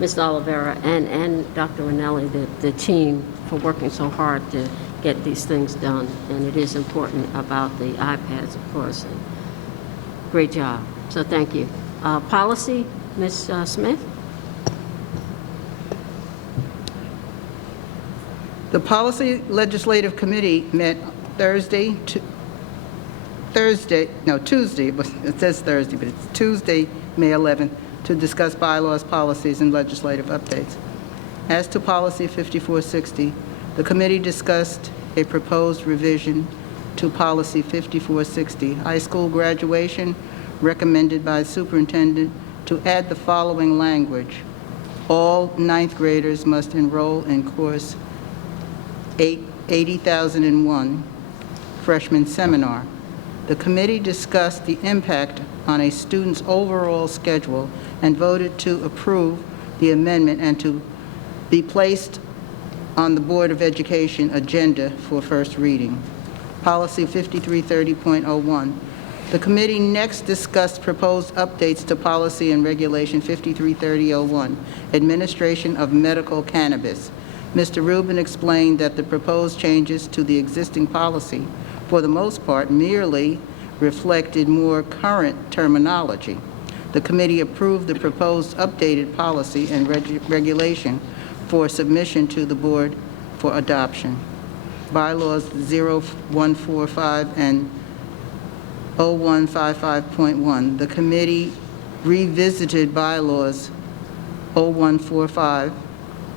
Ms. Oliveira and Dr. Ranelli, the team, for working so hard to get these things done. And it is important about the iPads, of course. And great job. So thank you. Policy, Ms. Smith? The Policy Legislative Committee met Tuesday, but it says Thursday, but it's Tuesday, May 11th, to discuss bylaws, policies, and legislative updates. As to Policy 5460, the committee discussed a proposed revision to Policy 5460, high school graduation, recommended by the superintendent to add the following language: all ninth graders must enroll in course 80,001 freshman seminar. The committee discussed the impact on a student's overall schedule and voted to approve the amendment and to be placed on the Board of Education agenda for first reading. Policy 5330.01. The committee next discussed proposed updates to Policy and Regulation 5330.01, administration of medical cannabis. Mr. Rubin explained that the proposed changes to the existing policy, for the most part, merely reflected more current terminology. The committee approved the proposed updated policy and regulation for submission to the board for adoption. Bylaws 0145 and 0155.1. The committee revisited bylaws 0145,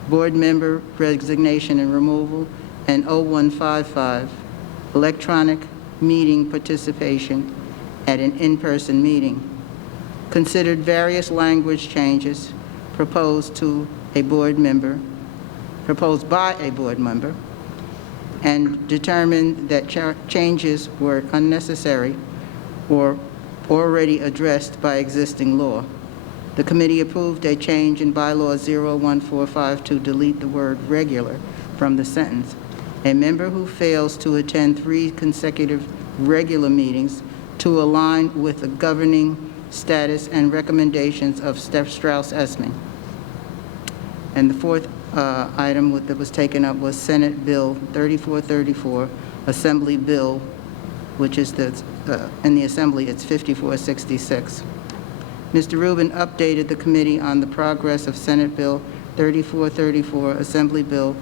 board member resignation and removal, and 0155, electronic meeting participation at an in-person meeting. Considered various language changes proposed by a board member, and determined that changes were unnecessary or already addressed by existing law. The committee approved a change in bylaw 0145 to delete the word regular from the sentence. A member who fails to attend 3 consecutive regular meetings to align with the governing status and recommendations of Strauss-Esme. And the fourth item that was taken up was Senate Bill 3434, Assembly Bill, which is in the Assembly, it's 5466. Mr. Rubin updated the committee on the progress of Senate Bill 3434, Assembly Bill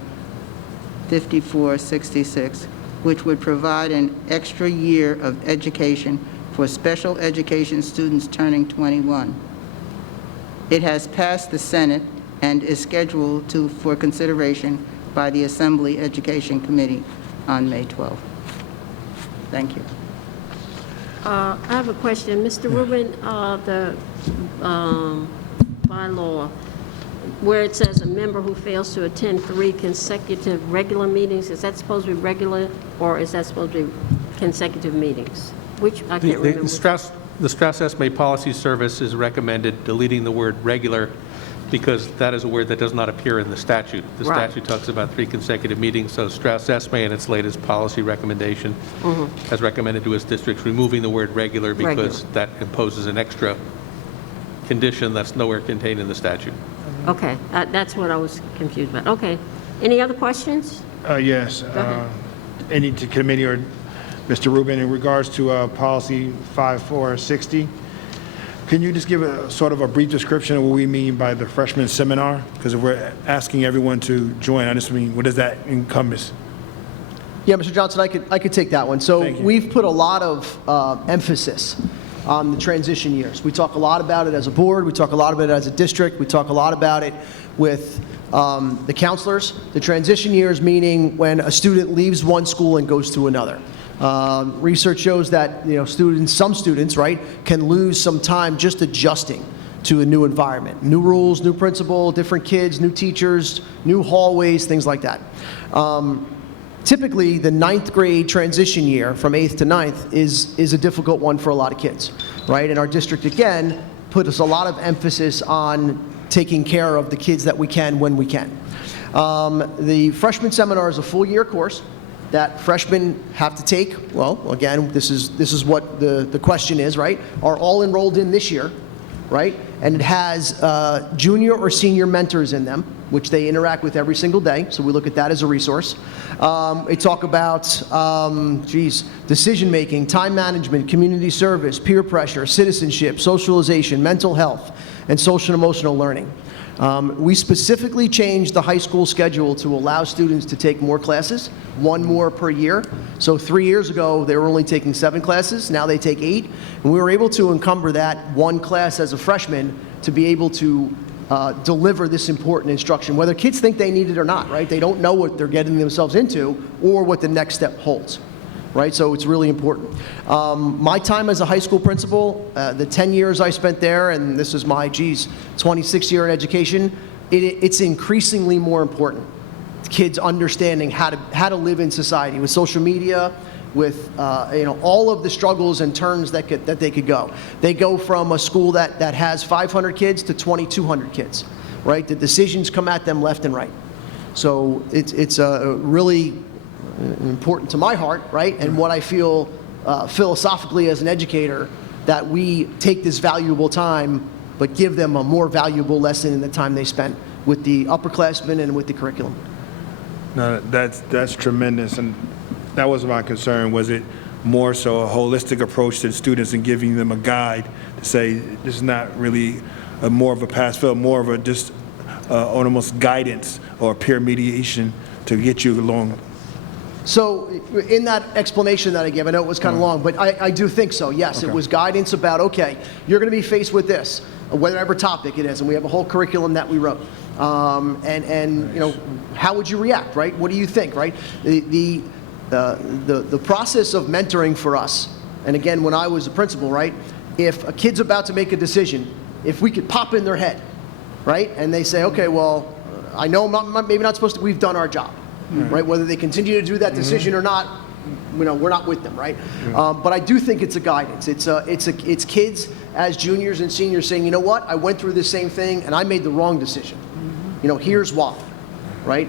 5466, which would provide an extra year of education for special education students turning 21. It has passed the Senate and is scheduled for consideration by the Assembly Education Committee on May 12th. Thank you. I have a question. Mr. Rubin, the bylaw, where it says a member who fails to attend 3 consecutive regular meetings, is that supposed to be regular, or is that supposed to be consecutive meetings? Which, I can't remember. The Strauss-Esme Policy Service is recommended deleting the word regular because that is a word that does not appear in the statute. The statute talks about 3 consecutive meetings, so Strauss-Esme in its latest policy recommendation has recommended to its districts removing the word regular because that imposes an extra condition that's nowhere contained in the statute. Okay, that's what I was confused about. Okay. Any other questions? Yes. Any to committee or Mr. Rubin, in regards to policy 5460, can you just give a sort of a brief description of what we mean by the freshman seminar? Because if we're asking everyone to join, I just mean, what does that encompass? Yeah, Mr. Johnson, I could take that one. So we've put a lot of emphasis on the transition years. We talk a lot about it as a board. We talk a lot about it as a district. We talk a lot about it with the counselors. The transition years meaning when a student leaves one school and goes to another. Research shows that some students, right, can lose some time just adjusting to a new environment, new rules, new principal, different kids, new teachers, new hallways, things like that. Typically, the 9th grade transition year from 8th to 9th is a difficult one for a lot of kids, right? And our district again put us a lot of emphasis on taking care of the kids that we can when we can. The freshman seminar is a full year course that freshmen have to take. Well, again, this is what the question is, right? Are all enrolled in this year, right? and it has junior or senior mentors in them, which they interact with every single day, so we look at that as a resource. They talk about, decision-making, time management, community service, peer pressure, citizenship, socialization, mental health, and social and emotional learning. We specifically changed the high school schedule to allow students to take more classes, one more per year. So 3 years ago, they were only taking 7 classes. Now they take 8. And we were able to encumber that one class as a freshman to be able to deliver this important instruction, whether kids think they need it or not, right? They don't know what they're getting themselves into or what the next step holds. Right, so it's really important. My time as a high school principal, the 10 years I spent there, and this is my, 26th year in education, it's increasingly more important. Kids understanding how to live in society with social media, with all of the struggles and turns that they could go. They go from a school that has 500 kids to 2,200 kids, right? The decisions come at them left and right. So it's really important to my heart, right? And what I feel philosophically as an educator, that we take this valuable time, but give them a more valuable lesson in the time they spent with the upperclassmen and with the curriculum. No, that's tremendous, and that was my concern. Was it more so a holistic approach to the students and giving them a guide to say this is not really more of a pass-fail, more of a just almost guidance or peer mediation to get you along? So in that explanation that I gave, I know it was kind of long, but I do think so, yes. Okay. It was guidance about, okay, you're going to be faced with this, whatever topic it is, and we have a whole curriculum that we wrote. How would you react, right? What do you think, right? The process of mentoring for us, and again, when I was a principal, right, if a kid's about to make a decision, if we could pop in their head, right, and they say, okay, well, I know I'm maybe not supposed to, we've done our job. Right? Whether they continue to do that decision or not, we're not with them, right? But I do think it's a guidance. It's kids as juniors and seniors saying, you know what, I went through the same thing and I made the wrong decision. Here's why, right?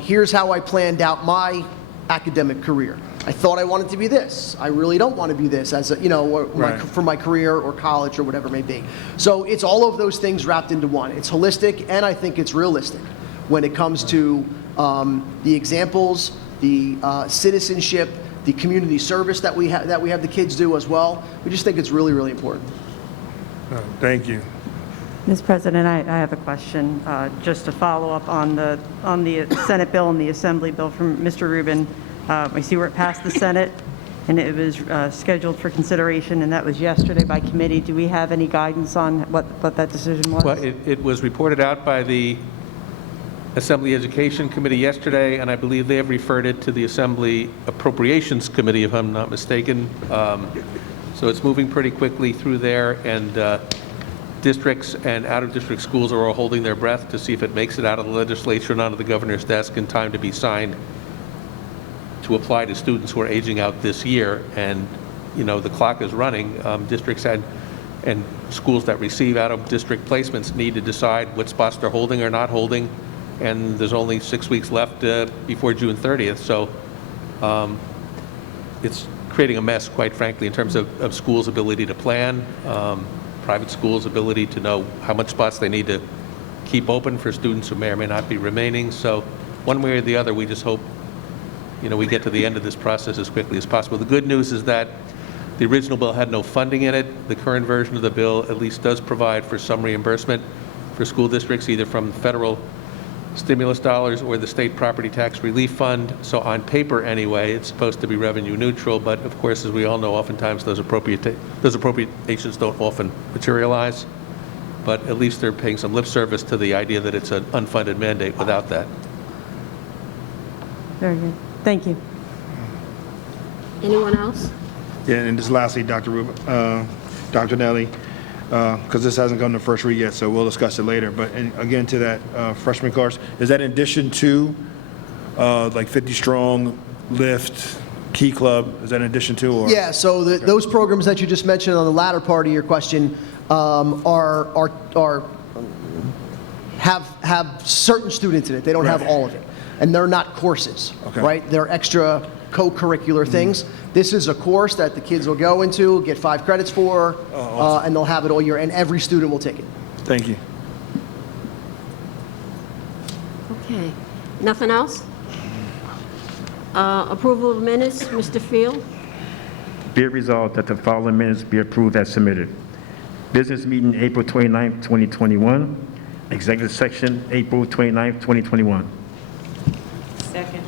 Here's how I planned out my academic career. I thought I wanted to be this. I really don't want to be this as for my career or college or whatever it may be. So it's all of those things wrapped into one. It's holistic, and I think it's realistic when it comes to the examples, the citizenship, the community service that we have the kids do as well. We just think it's really, really important. Thank you. Mr. President, I have a question, just to follow up on the Senate bill and the Assembly bill from Mr. Rubin. I see where it passed the Senate, and it was scheduled for consideration, and that was yesterday by committee. Do we have any guidance on what that decision was? Well, it was reported out by the Assembly Education Committee yesterday, and I believe they have referred it to the Assembly Appropriations Committee, if I'm not mistaken. So it's moving pretty quickly through there, and districts and out-of-district schools are all holding their breath to see if it makes it out of the legislature and onto the governor's desk in time to be signed to apply to students who are aging out this year. And, the clock is running. Districts and schools that receive out-of-district placements need to decide what spots they're holding or not holding, and there's only 6 weeks left before June 30th. So it's creating a mess, quite frankly, in terms of schools' ability to plan, private schools' ability to know how much spots they need to keep open for students who may or may not be remaining. So one way or the other, we just hope we get to the end of this process as quickly as possible. The good news is that the original bill had no funding in it. The current version of the bill at least does provide for some reimbursement for school districts, either from federal stimulus dollars or the state property tax relief fund. So on paper anyway, it's supposed to be revenue neutral, but of course, as we all know, oftentimes those appropriations don't often materialize. But at least they're paying some lip service to the idea that it's an unfunded mandate without that. Very good. Thank you. Anyone else? Yeah, and just lastly, Dr. Nelly, because this hasn't gone to first read yet, so we'll discuss it later. But again, to that freshman course, is that in addition to like 50 Strong, Lift, Key Club? Is that in addition to? Or? Yeah. So those programs that you just mentioned on the latter part of your question are have certain students in it. They don't have all of it. And they're not courses, Okay. right? They're extra co-curricular things. This is a course that the kids will go into, get 5 credits for, and they'll have it all year, and every student will take it. Thank you. Okay. Nothing else? Approval of minutes, Mr. Field? Be it resolved that the following minutes be approved as submitted. Business meeting April 29th, 2021. Executive session April 29th, 2021. Second.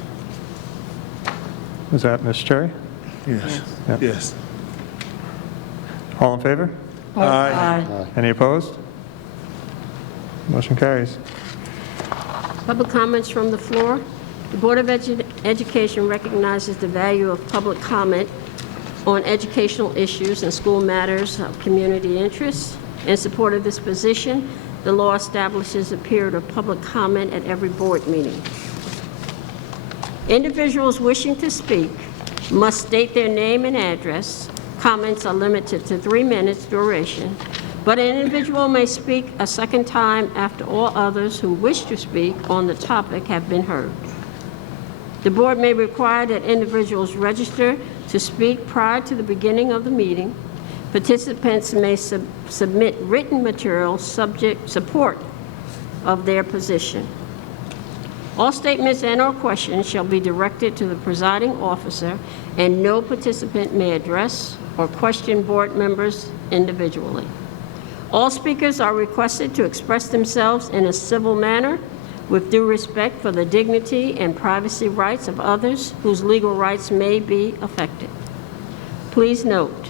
Was that Ms. Cherry? Yes. Yep. Yes. All in favor? Aye. Any opposed? Motion carries. Public comments from the floor. The Board of Education recognizes the value of public comment on educational issues and school matters of community interest. In support of this position, the law establishes a period of public comment at every board meeting. Individuals wishing to speak must state their name and address. Comments are limited to 3 minutes duration, but an individual may speak a second time after all others who wish to speak on the topic have been heard. The board may require that individuals register to speak prior to the beginning of the meeting. Participants may submit written material support of their position. All statements and/or questions shall be directed to the presiding officer, and no participant may address or question board members individually. All speakers are requested to express themselves in a civil manner with due respect for the dignity and privacy rights of others whose legal rights may be affected. Please note,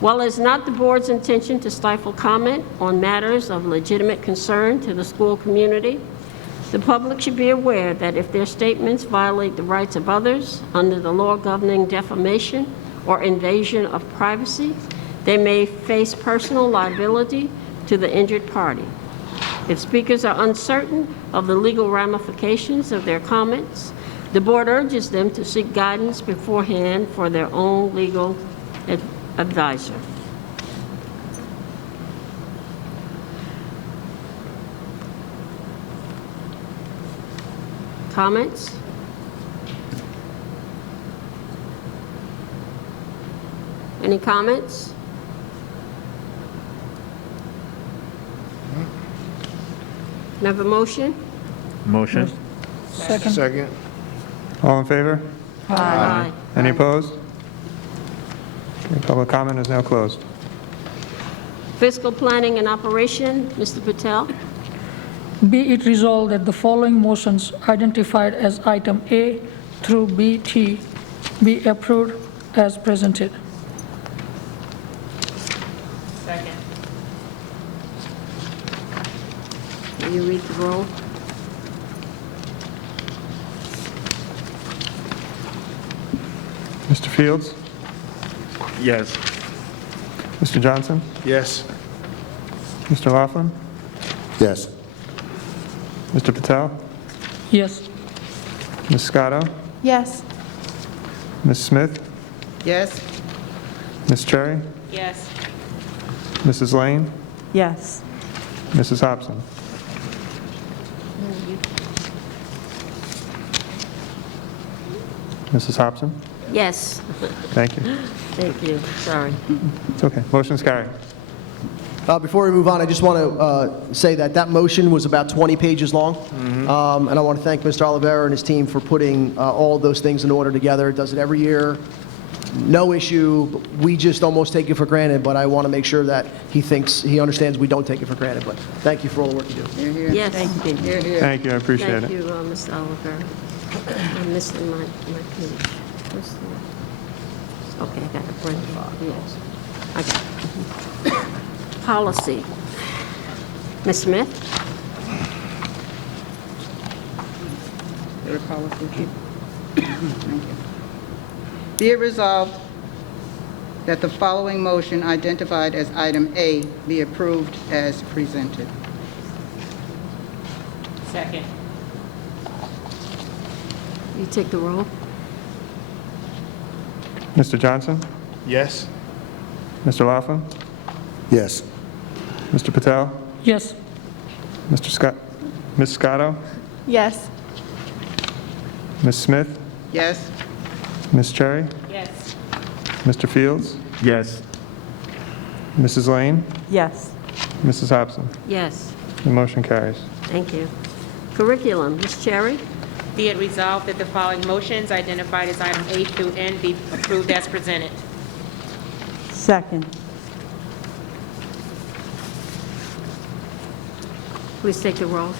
while it is not the board's intention to stifle comment on matters of legitimate concern to the school community, the public should be aware that if their statements violate the rights of others under the law governing defamation or invasion of privacy, they may face personal liability to the injured party. If speakers are uncertain of the legal ramifications of their comments, the board urges them to seek guidance beforehand for their own legal advisor. Comments? Any comments? Can I have a motion? Motion. Second. All in favor? Aye. Any opposed? Okay, public comment is now closed. Fiscal planning and operation, Mr. Patel. Be it resolved that the following motions identified as item A through BT be approved as presented. Second. Will you read the roll? Mr. Fields? Yes. Mr. Johnson? Yes. Mr. Laughlin? Yes. Mr. Patel? Yes. Ms. Scotto? Yes. Ms. Smith? Yes? Ms. Cherry? Yes. Mrs. Lane? Yes. Mrs. Hobson? Mrs. Hobson? Yes. Thank you. Thank you. Sorry. It's okay. Motion's carried. Before we move on, I just want to say that that motion was about 20 pages long. And I want to thank Mr. Oliveira and his team for putting all those things in order together. It does it every year. No issue. We just almost take it for granted, but I want to make sure that he understands we don't take it for granted. But thank you for all the work you do. Here, here. Yes. Thank you. Here, here. Thank you. I appreciate Thank it. you, Mr. Oliver. I'm missing my page. Where's the- Okay, I got it printed. Yes. I got it. Mhm. Policy. Ms. Smith? Your policy, chief. Thank you. Be it resolved that the following motion identified as item A be approved as presented. Second. You take the roll? Mr. Johnson? Yes. Mr. Laughlin? Yes. Mr. Patel? Yes. Mr. Scott? Ms. Scotto? Yes. Ms. Smith? Yes? Ms. Cherry? Yes. Mr. Fields? Yes. Mrs. Lane? Yes. Mrs. Hobson? Yes, The motion carries. thank you. Curriculum, Ms. Cherry? Be it resolved that the following motions identified as item A through N be approved as presented. Second. Please take the roll.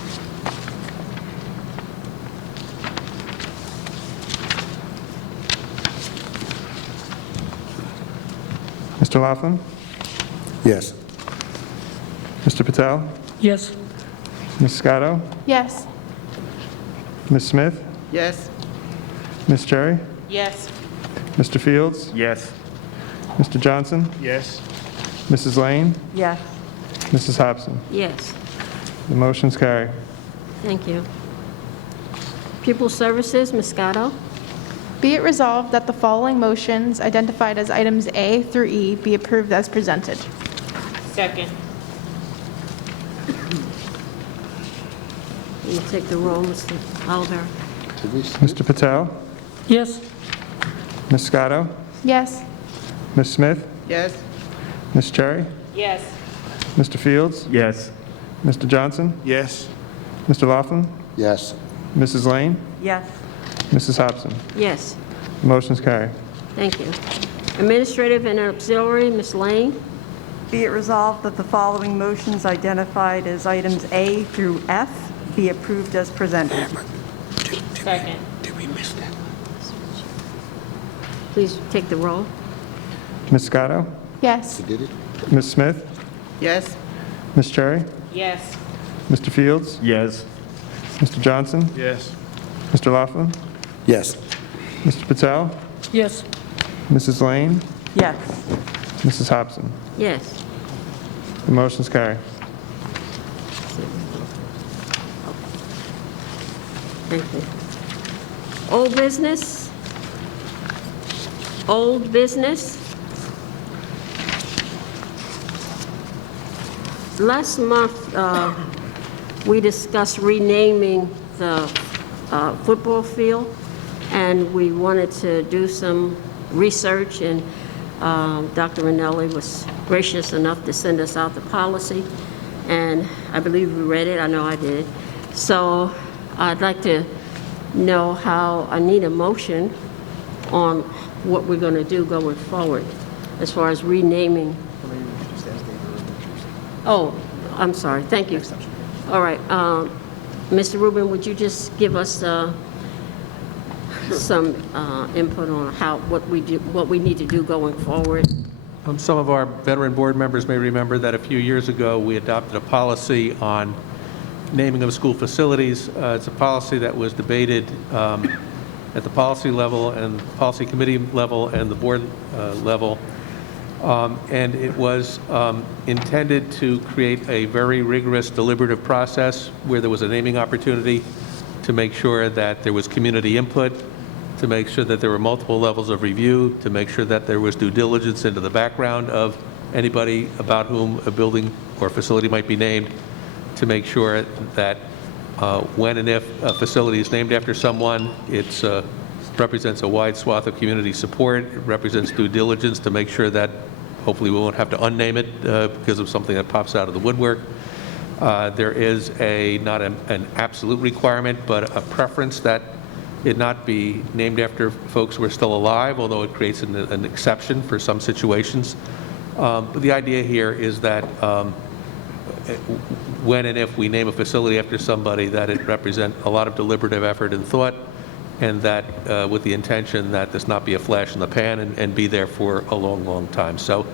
Mr. Laughlin? Yes. Mr. Patel? Yes. Ms. Scotto? Yes. Ms. Smith? Yes? Ms. Cherry? Yes. Mr. Fields? Yes. Mr. Johnson? Yes. Mrs. Lane? Yes. Mrs. Hobson? Yes, The motion's carried. thank you. Pupil Services, Ms. Scotto? Be it resolved that the following motions identified as items A through E be approved as presented. Second. Will you take the roll, Mr. Oliver? Mr. Patel? Yes. Ms. Scotto? Yes. Ms. Smith? Yes? Ms. Cherry? Yes. Mr. Fields? Yes. Mr. Johnson? Yes. Mr. Laughlin? Yes. Mrs. Lane? Yes. Mrs. Hobson? Yes, The motion's carried. thank you. Administrative and Auxiliary, Ms. Lane? Be it resolved that the following motions identified as items A through F be approved as presented. Second. Please take the roll. Ms. Scotto? Yes. Did it? Ms. Smith? Yes? Ms. Cherry? Yes. Mr. Fields? Yes. Mr. Johnson? Yes. Mr. Laughlin? Yes. Mr. Patel? Yes. Mrs. Lane? Yes. Mrs. Hobson? Yes, The motion's carried. thank you. Old business? Old business? Last month, we discussed renaming the football field, and we wanted to do some research, and Dr. Ranelli was gracious enough to send us out the policy, and I believe we read it. I know I did. So I'd like to know how, I need a motion on what we're going to do going forward as far as renaming. Oh, I'm sorry, thank you. All right, Mr. Rubin, would you just give us some input on what we need to do going forward? Some of our veteran board members may remember that a few years ago, we adopted a policy on naming of school facilities. It's a policy that was debated at the policy level and policy committee level and the board level. And it was intended to create a very rigorous deliberative process where there was a naming opportunity to make sure that there was community input, to make sure that there were multiple levels of review, to make sure that there was due diligence into the background of anybody about whom a building or facility might be named, to make sure that when and if a facility is named after someone, it represents a wide swath of community support. It represents due diligence to make sure that hopefully we won't have to unname it because of something that pops out of the woodwork. There is not an absolute requirement, but a preference that it not be named after folks who are still alive, although it creates an exception for some situations. But the idea here is that when and if we name a facility after somebody, that it represent a lot of deliberative effort and thought, and that with the intention that this not be a flash in the pan and be there for a long, long time. So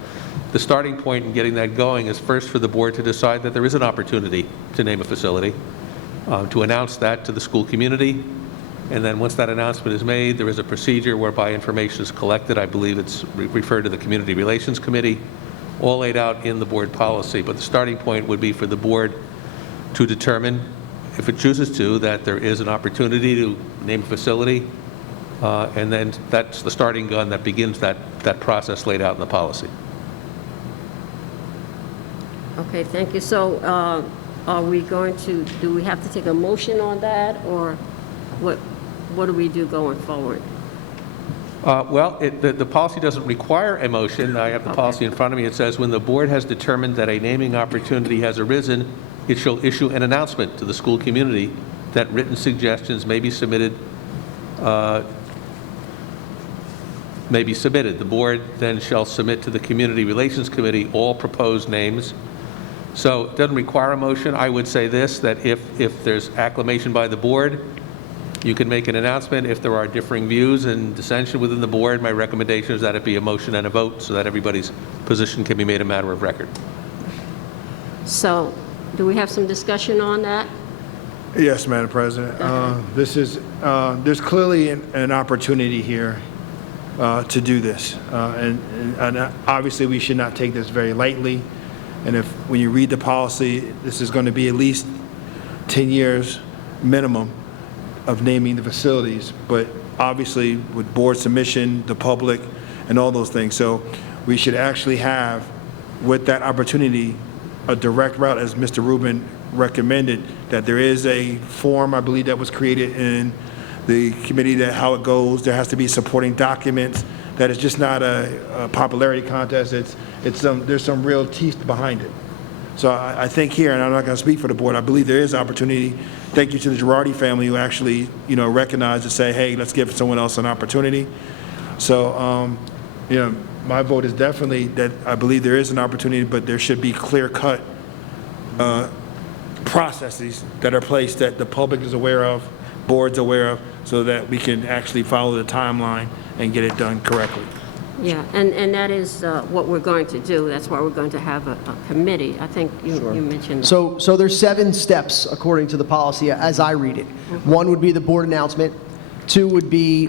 the starting point in getting that going is first for the board to decide that there is an opportunity to name a facility, to announce that to the school community, and then once that announcement is made, there is a procedure whereby information is collected. I believe it's referred to the Community Relations Committee, all laid out in the board policy. But the starting point would be for the board to determine, if it chooses to, that there is an opportunity to name a facility, and then that's the starting gun that begins that process laid out in the policy. Okay, thank you. So are we going to, do we have to take a motion on that, or what do we do going forward? Well, the policy doesn't require a motion. I have the policy in front of me. It says, when the board has determined that a naming opportunity has arisen, it shall issue an announcement to the school community that written suggestions may be submitted. The board then shall submit to the Community Relations Committee all proposed names. So it doesn't require a motion. I would say this, that if there's acclamation by the board, you can make an announcement. If there are differing views and dissension within the board, my recommendation is that it be a motion and a vote so that everybody's position can be made a matter of record. So, do we have some discussion on that? Yes, Madam President. There's clearly an opportunity here to do this. And obviously, we should not take this very lightly. And when you read the policy, this is going to be at least 10 years minimum of naming the facilities, but obviously with board submission, the public, and all those things. So we should actually have, with that opportunity, a direct route, as Mr. Rubin recommended, that there is a form, I believe, that was created in the committee, that how it goes. There has to be supporting documents, that it's just not a popularity contest. There's some real teeth behind it. So I think here, and I'm not going to speak for the board, I believe there is opportunity. Thank you to the Girardi family who actually, recognized to say, hey, let's give someone else an opportunity. So, my vote is definitely that I believe there is an opportunity, but there should be clear-cut processes that are placed that the public is aware of, board's aware of, so that we can actually follow the timeline and get it done correctly. Yeah, and that is what we're going to do. That's why we're going to have a committee. I think you mentioned. So there's 7 steps according to the policy as I read it. One would be the board announcement. 2 would be,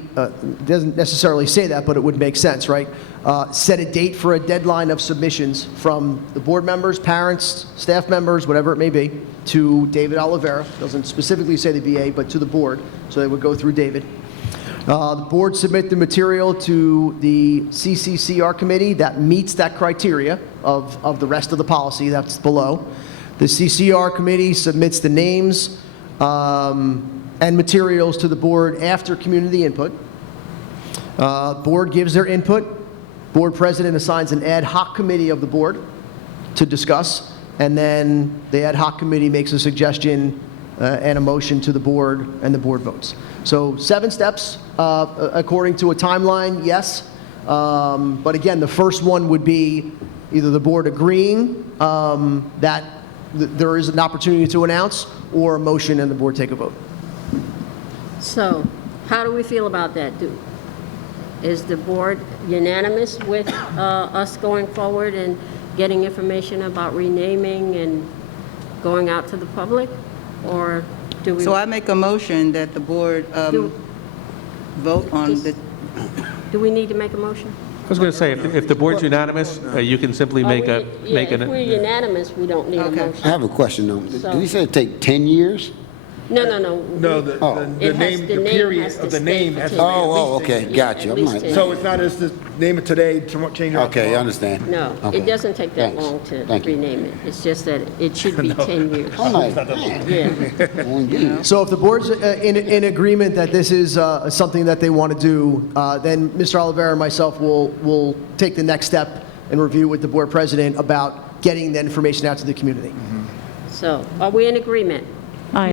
doesn't necessarily say that, but it would make sense, right? Set a date for a deadline of submissions from the board members, parents, staff members, whatever it may be, to David Oliveira. Doesn't specifically say the BA, but to the board, so they would go through David. The board submit the material to the CCCR committee that meets that criteria of the rest of the policy that's below. The CCR committee submits the names and materials to the board after community input. Board gives their input. Board president assigns an ad hoc committee of the board to discuss, and then the ad hoc committee makes a suggestion and a motion to the board, and the board votes. So 7 steps according to a timeline, yes. But again, the first one would be either the board agreeing that there is an opportunity to announce, or a motion and the board take a vote. So, how do we feel about that? Is the board unanimous with us going forward and getting information about renaming and going out to the public? Or do we? So I make a motion that the board vote on the... Do we need to make a motion? I was going to say, if the board's unanimous, you can simply make an... If we're unanimous, we don't need a motion. I have a question, though. So- Did you say it take 10 years? No. No, the name, the period of the name has to be at Oh, least okay, 10 gotcha. at I'm least like- 10. So it's not as the name it today, change it out Okay, I tomorrow. understand. No, Okay. it doesn't take that Thanks. long to Thank you. rename it. It's just that it should be 10 years. I'm like, man. Yeah. Only you. So if the board's in agreement that this is something that they want to do, then Mr. Oliveira and myself will take the next step and review with the board president about getting that information out to the community. So, are we in agreement?